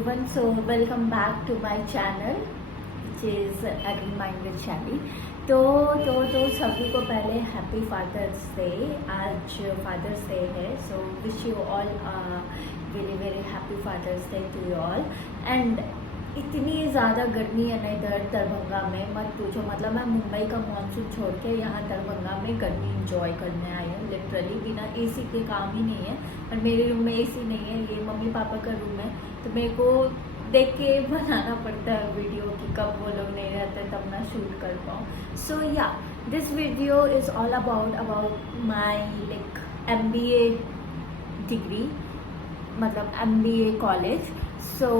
everyone, so welcome back to my channel which is Agri Mind with Shally। तो सभी को पहले happy Father's Day. आज Father's Day है, so wish you all very very happy Father's Day to you all. And इतनी ज़्यादा गर्मी है ना इधर दरभंगा में, मत पूछो। मतलब मैं मुंबई का मानसून छोड़ के यहाँ दरभंगा में गर्मी इंजॉय करने आई हूँ। लिटरली बिना एसी के काम ही नहीं है, और मेरे रूम में एसी नहीं है, ये मम्मी पापा का रूम है, तो मेरे को देख के बनाना पड़ता है वीडियो कि कब वो लोग नहीं रहते तब मैं शूट कर पाऊँ। सो या this video is all about my like MBA degree, मतलब MBA कॉलेज। सो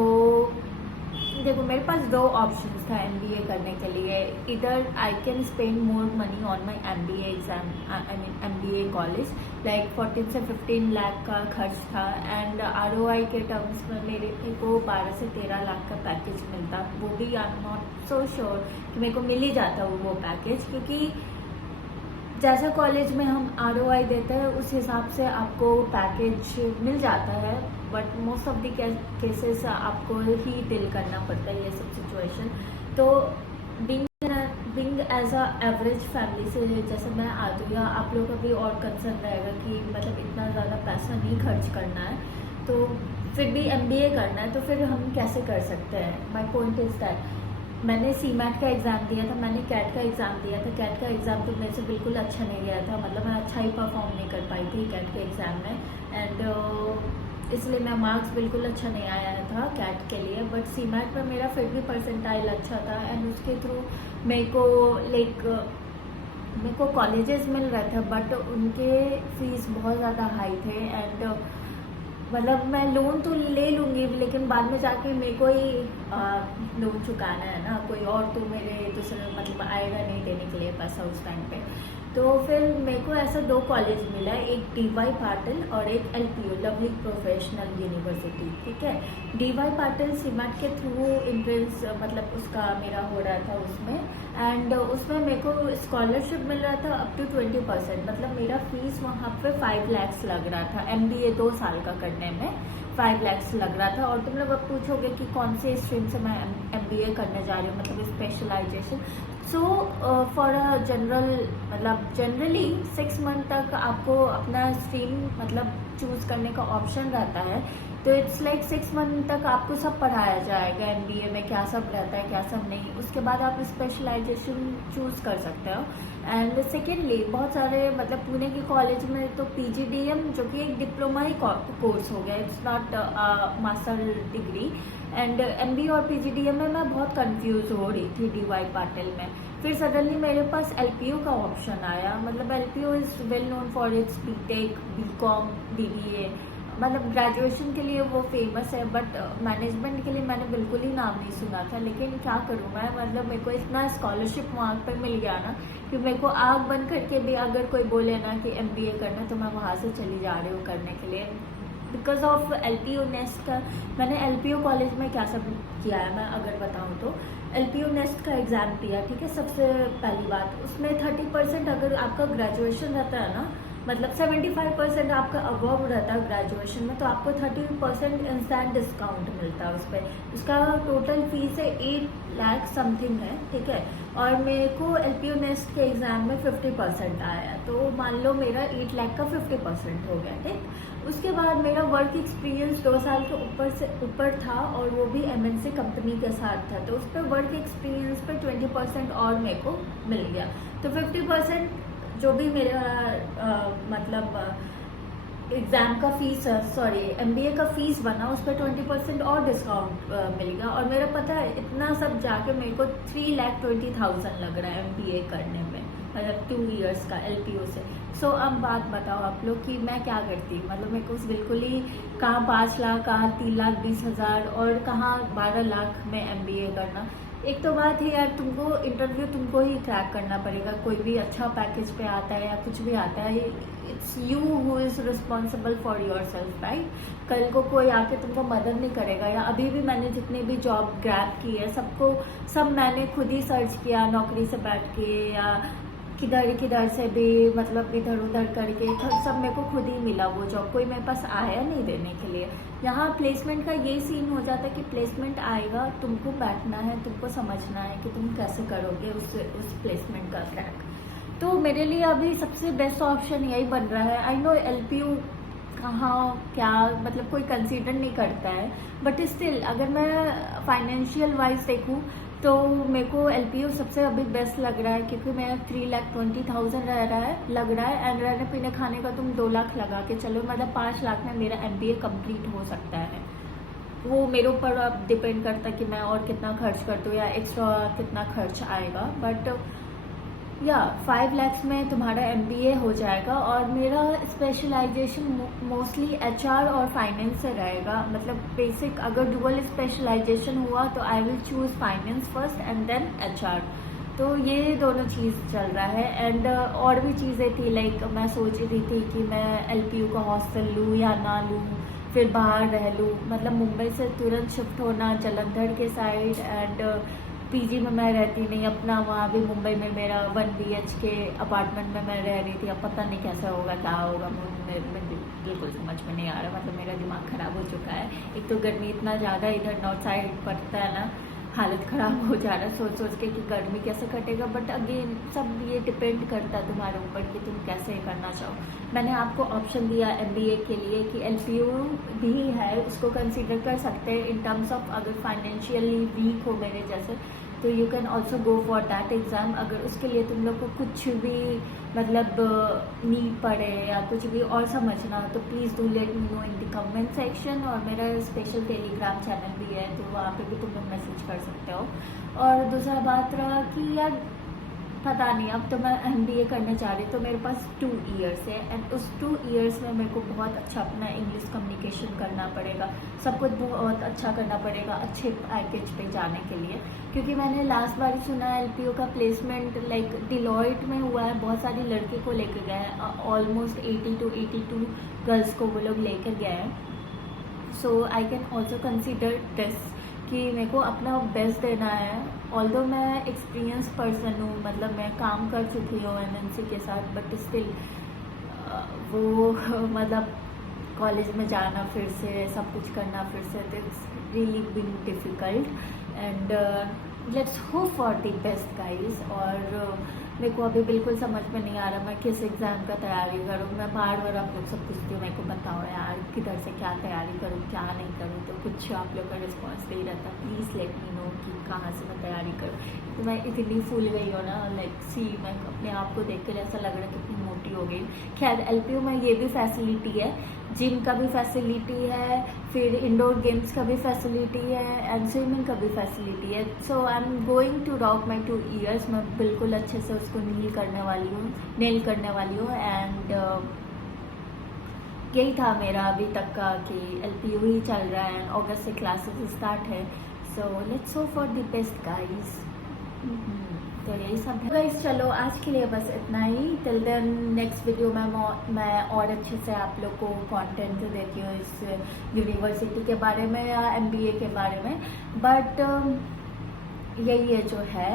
देखो, मेरे पास दो ऑप्शंस था MBA करने के लिए। इधर I can spend more money on my MBA exam, I mean MBA college, like 14 से 15 लाख का खर्च था। एंड ROI के टर्म्स में मेरे को 12 से 13 लाख का पैकेज मिलता, वो भी I am not so sure कि मेरे को मिल ही जाता वो पैकेज, क्योंकि जैसा कॉलेज में हम ROI देते हैं उस हिसाब से आपको पैकेज मिल जाता है, but most of the cases आपको ही डील करना पड़ता है ये सब सिचुएशन। तो being as a average family से जैसे मैं आती हूँ, या आप लोगों का भी और कंसर्न रहेगा कि मतलब इतना ज़्यादा पैसा नहीं खर्च करना है, तो फिर भी MBA करना है, तो फिर हम कैसे कर सकते हैं। माई पॉइंट इज़ दैट मैंने CMAT का एग्ज़ाम दिया था, मैंने CAT का एग्ज़ाम दिया था। CAT का एग्ज़ाम तो मेरे से बिल्कुल अच्छा नहीं गया था, मतलब मैं अच्छा ही परफॉर्म नहीं कर पाई थी CAT के एग्ज़ाम में, एंड इसलिए मेरा मार्क्स बिल्कुल अच्छा नहीं आया था CAT के लिए। बट CMAT पर मेरा फिर भी परसेंटाइल अच्छा था, एंड उसके थ्रू मेरे को कॉलेजेस मिल रहे थे, बट उनके फीस बहुत ज़्यादा हाई थे। एंड मतलब मैं लोन तो ले लूँगी, लेकिन बाद में जाके मेरे को ही लोन चुकाना है ना, कोई और तो मेरे दूसरे मतलब आएगा नहीं देने के लिए पैसा उस टाइम पे। तो फिर मेरे को ऐसा दो कॉलेज मिला, एक DY पाटिल और एक LPU, लवली प्रोफेशनल यूनिवर्सिटी, ठीक है। DY पाटिल CMAT के थ्रू एंट्रेंस मतलब उसका मेरा हो रहा था उसमें, एंड उसमें मेरे को स्कॉलरशिप मिल रहा था अप टू 20%। मतलब मेरा फीस वहाँ पे 5 लाख लग रहा था, MBA 2 साल का करने में 5 लाख लग रहा था। और तुम लोग अब पूछोगे कि कौन से स्ट्रीम से मैं MBA करने जा रही हूँ, मतलब specialisation. So for a generally 6 month तक आपको अपना स्ट्रीम मतलब चूज़ करने का ऑप्शन रहता है। तो इट्स लाइक 6 मंथ तक आपको सब पढ़ाया जाएगा MBA में, क्या सब रहता है क्या सब नहीं। उसके बाद आप स्पेशलाइजेशन चूज़ कर सकते हो। एंड सेकेंडली बहुत सारे मतलब पुणे के कॉलेज में तो PGDM, जो कि एक डिप्लोमा ही कोर्स हो गया, it's not master degree. And MBA और PGDM में मैं बहुत कंफ्यूज हो रही थी DY पाटिल में। फिर सडनली मेरे पास LPU का ऑप्शन आया। मतलब LPU is well known for its BTech, BCom, DBA, मतलब ग्रेजुएशन के लिए वो फेमस है, बट मैनेजमेंट के लिए मैंने बिल्कुल ही नाम नहीं सुना था। लेकिन क्या करूँ मैं, मतलब मेरे को इतना स्कॉलरशिप वहाँ पर मिल गया ना कि मेरे को आग बंद करके भी अगर कोई बोले ना कि MBA करना, तो मैं वहाँ से चली जा रही हूँ करने के लिए, बिकॉज ऑफ LPU नेस्ट का। मैंने LPU कॉलेज में क्या सब किया है मैं अगर बताऊँ तो, LPU नेस्ट का एग्ज़ाम दिया, ठीक है। सबसे पहली बात, उसमें 30% अगर आपका ग्रेजुएशन रहता है ना, मतलब 75% आपका अबव रहता है ग्रेजुएशन में, तो आपको 30% इंस्टेंट डिस्काउंट मिलता है उस पर। उसका टोटल फीस है 8 लाख समथिंग है, ठीक है। और मेरे को LPU नेस्ट के एग्ज़ाम में 50% आया, तो मान लो मेरा 8 लाख का 50% हो गया, ठीक। उसके बाद मेरा वर्क एक्सपीरियंस 2 साल के ऊपर था, और वो भी MNC कंपनी के साथ था, तो उस पर वर्क एक्सपीरियंस पर 20% और मेरे को मिल गया। तो 50% जो भी मेरा मतलब एग्ज़ाम का फीस, सॉरी MBA का फीस बना, उस पर 20% और डिस्काउंट मिल गया। और मेरा पता है इतना सब जाके मेरे को 3,20,000 लग रहा है MBA करने में, मतलब 2 ईयर्स का LPU से। सो अब बात बताओ आप लोग कि मैं क्या करती। मतलब मेरे को बिल्कुल ही कहाँ 5 लाख, कहाँ 3,20,000 और कहाँ 12 लाख में MBA करना। एक तो बात है यार, तुमको इंटरव्यू तुमको ही क्रैक करना पड़ेगा। कोई भी अच्छा पैकेज पे आता है या कुछ भी आता है, it's you who is responsible for your self, right. कल को कोई आके तुमको मदद नहीं करेगा। या अभी भी मैंने जितनी भी जॉब ग्रैब की है, सब मैंने खुद ही सर्च किया, नौकरी से बैठ के या किधर किधर से भी मतलब इधर उधर करके सब मेरे को खुद ही मिला वो जॉब, कोई मेरे पास आया नहीं देने के लिए। यहाँ प्लेसमेंट का ये सीन हो जाता है कि प्लेसमेंट आएगा, तुमको बैठना है, तुमको समझना है कि तुम कैसे करोगे उस प्लेसमेंट का क्रैक। तो मेरे लिए अभी सबसे बेस्ट ऑप्शन यही बन रहा है। आई नो LPU कहाँ क्या मतलब कोई कंसीडर नहीं करता है, बट स्टिल अगर मैं फाइनेंशियल वाइज देखूँ तो मेरे को LPU सबसे अभी बेस्ट लग रहा है, क्योंकि मैं 3,20,000 लग रहा है एंड रहने पीने खाने का तुम 2 लाख लगा के चलो, मतलब 5 लाख में मेरा MBA कंप्लीट हो सकता है। वो मेरे ऊपर अब डिपेंड करता है कि मैं और कितना खर्च कर दूँ या एक्स्ट्रा कितना खर्च आएगा, बट या 5 lakhs में तुम्हारा MBA हो जाएगा। और मेरा स्पेशलाइजेशन मोस्टली HR और फाइनेंस से रहेगा, मतलब बेसिक अगर डुअल स्पेशलाइजेशन हुआ तो I will choose finance first and then HR। तो ये दोनों चीज़ चल रहा है। एंड और भी चीज़ें थी, लाइक मैं सोच रही थी कि मैं LPU का हॉस्टल लूँ या ना लूँ, फिर बाहर रह लूँ, मतलब मुंबई से तुरंत शिफ्ट होना जलंधर के साइड, एंड PG में मैं रहती नहीं अपना, वहाँ भी मुंबई में मेरा 1 BHK अपार्टमेंट में मैं रह रही थी। अब पता नहीं कैसा होगा क्या होगा, मेरे बिल्कुल समझ में नहीं आ रहा, मतलब मेरा दिमाग ख़राब हो चुका है। एक तो गर्मी इतना ज़्यादा इधर नॉर्थ साइड पड़ता है ना, हालत ख़राब हो जा रहा है सोच सोच के कि गर्मी कैसे कटेगा। बट अगेन सब ये डिपेंड करता है तुम्हारे ऊपर कि तुम कैसे करना चाहो। मैंने आपको ऑप्शन दिया MBA के लिए कि LPU भी है, उसको कंसीडर कर सकते हैं इन टर्म्स ऑफ अगर फाइनेंशियली वीक हो मेरे जैसे, तो you can also go for that exam. अगर उसके लिए तुम लोग को कुछ भी मतलब नीड पड़े या कुछ भी और समझना हो तो please do let me know in the comment section. और मेरा स्पेशल टेलीग्राम चैनल भी है, तो वहाँ पे भी तुम लोग मैसेज कर सकते हो। और दूसरा बात रहा कि यार पता नहीं, अब तो मैं MBA करने जा रही, तो मेरे पास 2 years है एंड उस 2 years में मेरे को बहुत अच्छा अपना इंग्लिश कम्युनिकेशन करना पड़ेगा, सब कुछ बहुत अच्छा करना पड़ेगा अच्छे पैकेज पे जाने के लिए। क्योंकि मैंने लास्ट बार ही सुना है LPU का प्लेसमेंट लाइक डिलॉयट में हुआ है, बहुत सारी लड़की को लेकर गए हैं, ऑलमोस्ट 80 to 82 गर्ल्स को वो लोग लेकर गए हैं। So I can also consider this कि मेरे को अपना बेस्ट देना है। ऑल्दो मैं एक्सपीरियंस पर्सन हूँ, मतलब मैं काम कर चुकी हूँ MNC के साथ, बट स्टिल वो मतलब कॉलेज में जाना फिर से सब कुछ करना फिर से, it's really been difficult and let's hope for the best guys. और मेरे को अभी बिल्कुल समझ में नहीं आ रहा मैं किस एग्ज़ाम का तैयारी करूँ। मैं बार बार आप लोग सब पूछती हूँ, मेरे को बताओ यार किधर से क्या तैयारी करूँ क्या नहीं करूँ, तो कुछ आप लोग का रिस्पॉन्स नहीं रहता। प्लीज़ लेट मी नो कि कहाँ से मैं तैयारी करूँ। तो मैं इतनी फूल गई हूँ ना, लाइक सी मैं अपने आप को देख कर ऐसा लग रहा है कितनी मोटी हो गई। खैर LPU में ये भी फैसिलिटी है, जिम का भी फैसिलिटी है, फिर इंडोर गेम्स का भी फैसिलिटी है एंड स्विमिंग का भी फैसिलिटी है। So I am going to rock my 2 years। मैं बिल्कुल अच्छे से उसको नेल करने वाली हूँ एंड यही था मेरा अभी तक का कि LPU ही चल रहा है, अगस्त से क्लासेस स्टार्ट है। So let's hope for the best guys. तो यही सब है गाइस, चलो आज के लिए बस इतना ही। टिल देन नेक्स्ट वीडियो में मैं और अच्छे से आप लोग को कंटेंट देती हूँ इस यूनिवर्सिटी के बारे में या MBA के बारे में। बट यही है जो है,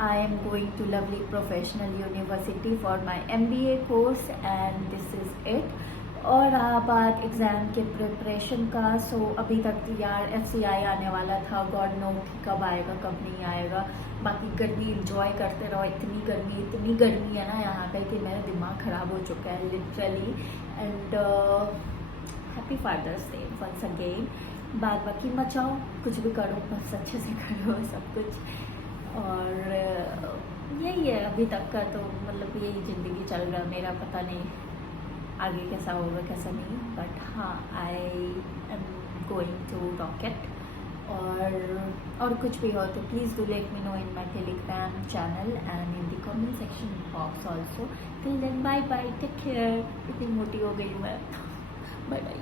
I am going to Lovely Professional University for my MBA course and this is it. और रहा बात एग्ज़ाम के प्रिपरेशन का, सो अभी तक यार FCI आने वाला था, गॉड नो कब आएगा कब नहीं आएगा। बाकी गर्मी इंजॉय करते रहो, इतनी गर्मी है ना यहाँ पे कि मेरा दिमाग ख़राब हो चुका है literally. And happy Father's Day once again. बाद बाकी मचाओ, कुछ भी करो बस अच्छे से करो सब कुछ। और यही है अभी तक का, तो मतलब यही ज़िंदगी चल रहा है मेरा, पता नहीं आगे कैसा होगा कैसा नहीं। बट हाँ, I am going to rocket. और कुछ भी हो तो please do let me know in my Telegram channel and in the comment section box also. Till then bye bye, take care. इतनी मोटी हो गई मैं, बाय बाय।